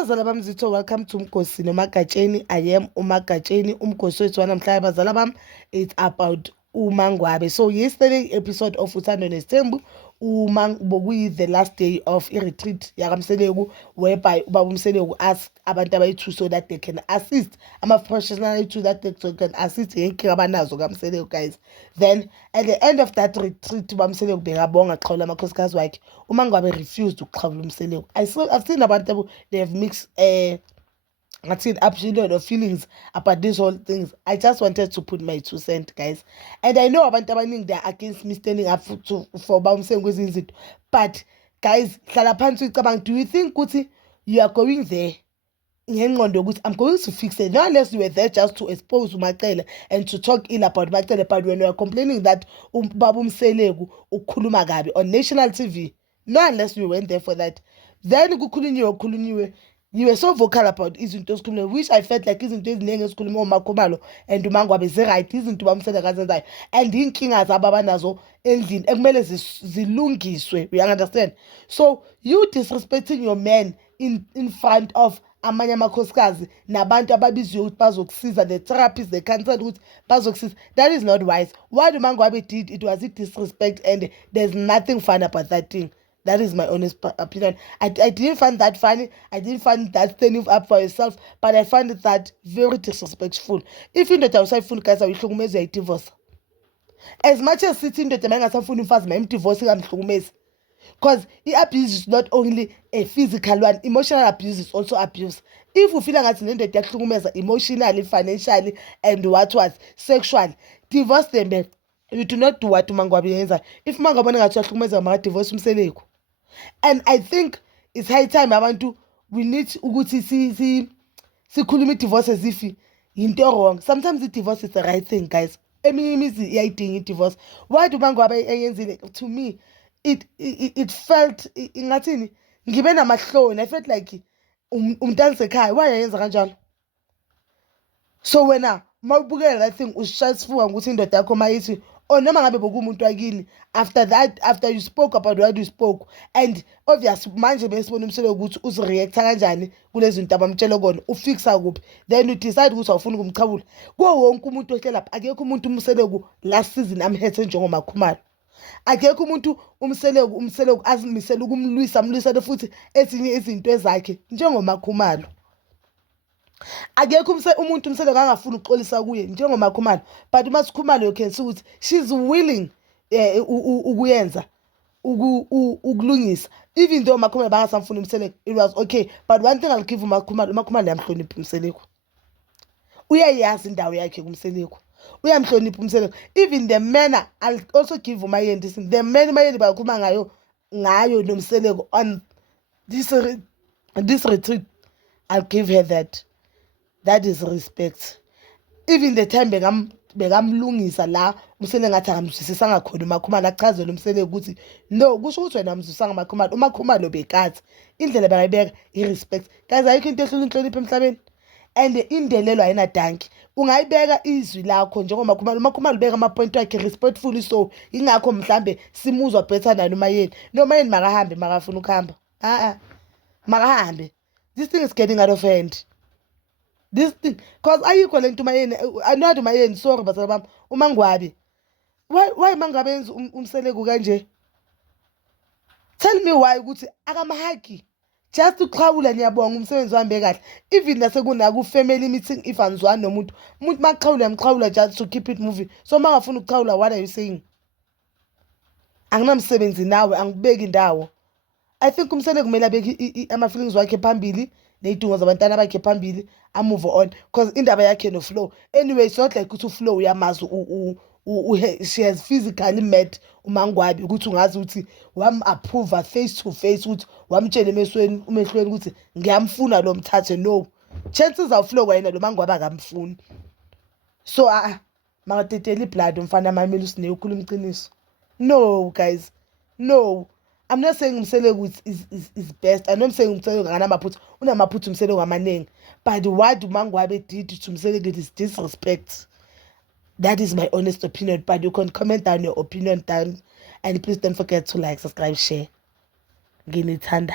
Abazali bami zitho welcome to Mgosi noMagatsheni. I am uMagatsheni. Umgosi wethu wanamhlanje bazala bami, it's about uMangwabe. So yesterday episode of Uthando Nesithembu, bokuyi the last day of retreat yakamseleku, whereby ubaba uMseleku asked abantu abayi-2 so that they can assist ama-professional to that they can assist ngenkinga abanazo kaMseleku, guys. Then at the end of that retreat ubaba uMseleku bekabonga xhawula amakhosikazi wakhe. uMangwabe refused ukuxhawula uMseleku. I've seen abantu they have mixed opinion or feelings about these whole things. I just wanted to put my 2 cents, guys. And I know abantu abaningi they are against me standing up for bawumseng kwezinye izinto. But guys, hlala phansi ucabanga, do you think ukuthi you are going there ngengqondo ukuthi I'm going to fix it? Not unless you were there just to expose uMacele and to talk ill about Macele, but when you are complaining that ubaba uMseleku ukhuluma kabi on national TV, not unless you went there for that. Then kukhulunyiwe, you were so vocal about izinto esikhulunywe, which I felt like izinto eziningi esikhulunywe uMakhumalo and uMangwabe right, izinto bamsele kazenzayo and inkinga zabo abanazo endlini ekumele zilungiswe. You understand? So you disrespecting your man in front of amanye amakhosikazi nabantu ababiziwe ukuthi bazokusiza, the therapists, the counselor ukuthi bazokusiza, that is not wise. What uMangwabe did, it was a disrespect, and there's nothing fun about that thing. That is my honest opinion. I didn't find that funny. I didn't find that standing up for yourself, but I find that very disrespectful. If indoda usayifuna guys awuyihlukumezi uyayidivorce. As much as sithi indoda mayingasafuni umfazi mayimdivorce ingamhlukumezi. Because abuse is not only a physical one, emotional abuse is also abuse. If you feel ngathi nendoda yakuhlukumeza emotionally, financially, and what was sexual, divorce them, man. You do not do what uMangwabe yenza. If uMangwabe ngathi uyahlukumeza maka-divorce uMseleku. And I think it's high time abantu we need ukuthi sikhuluma i-divorce as if into wrong. Sometimes i-divorce is the right thing, guys. Eminye imizi iyayidinga i-divorce. Why do uMangwabe eyenzile? To me, it felt ngathini ngibe namahloni. I felt like umntana sekhaya why yayenza kanjalo. So wena mawubukela that thing usishayisifuka ukuthi indoda yakho mayithi or noma ngabe bokumuntu wakini, after you spoke about what you spoke, and obvious manje besibona uMseleku ukuthi uzireacta kanjani kulezi zinto abamtshela kona, ufixa kuphi, then you decide ukuthi awufuna ukumchawula. Kuwo wonke umuntu ohlala lapha akekho umuntu uMseleku last season amhethe njengoMakhumalo. Akekho umuntu uMseleku azimisela ukumlwisele futhi ezinye izinto ezakhe njengoMakhumalo. Akekho umuntu uMseleku angafuni ukuxolisa kuye njengoMakhumalo, but uMasikhumalo you can see ukuthi she's willing ukuyenza ukulungisa, even though uMakhumalo bangasamfuni uMseleku, it was okay. But one thing I'll give uMakhumalo yamhlonipha uMseleku, uyayazi indawo yakhe kuMseleku, uyamhlonipha uMseleku. Even the manner, I'll also give uMayeni this, the man uMayeni bakhuluma ngayo noMseleku on this retreat, I'll give her that. That is respect. Even the time bekamlungisa la uMseleku ngathi akamzwisisanga khona uMakhumalo, achazele uMseleku ukuthi no, kusho ukuthi wena amzwisisanga uMakhumalo. uMakhumalo bekathi indlela bekayibeka i-respect. Guys, ayikho into ehlula inhlonipho emhlabeni, and indelelo ayinadanki. Ungayibeka izwi lakho njengoMakhumalo. uMakhumalo ubeka ama-point wakhe respectfully, so ingakho mhlambe simuzwa better than uMayeni. No, uMayeni makahambe makafuna ukuhamba. Makahambe. This thing is getting out of hand. This thing, because ayikho lento uMayeni, not uMayeni, sorry bazala bami, uMangwabe. Why Mangwabe yenza uMseleku kanje? Tell me why ukuthi akamahagi just ukuxhawula. Niyabonga umsebenzi wambe kahle, even nasekuna ku family meeting if anzwani nomuntu maqhawula yamxhawula just to keep it moving. So mangafuna ukuxhawula, what are you saying? Anginamsebenzi nawe, angibeki indawo. I think uMseleku kumele abeke ama-feelings wakhe phambili ney'dingo zabantwana bakhe phambili, move on, because indaba yakhe no Flow. Anyway, it's not like ukuthi uFlow uyamazi she has physically met uMangwabe ukuthi ungazi ukuthi wam-approve face to face ukuthi wamtshela emehlweni ukuthi ngiyamfuna lo mthathe. No, chances are uFlow kwayena lo Mangwabe akamfuni. So makatetela iblood umfana mamela usine ukhuluma iqiniso. No guys, no. I'm not saying uMseleku is best. I know I'm saying uMseleku akanamaphutha, unamaphutha uMseleku amaningi. But what uMangwabe did to uMseleku, it is disrespect. That is my honest opinion. But you can comment down your opinion down, and please don't forget to like, subscribe, share. Nginithanda.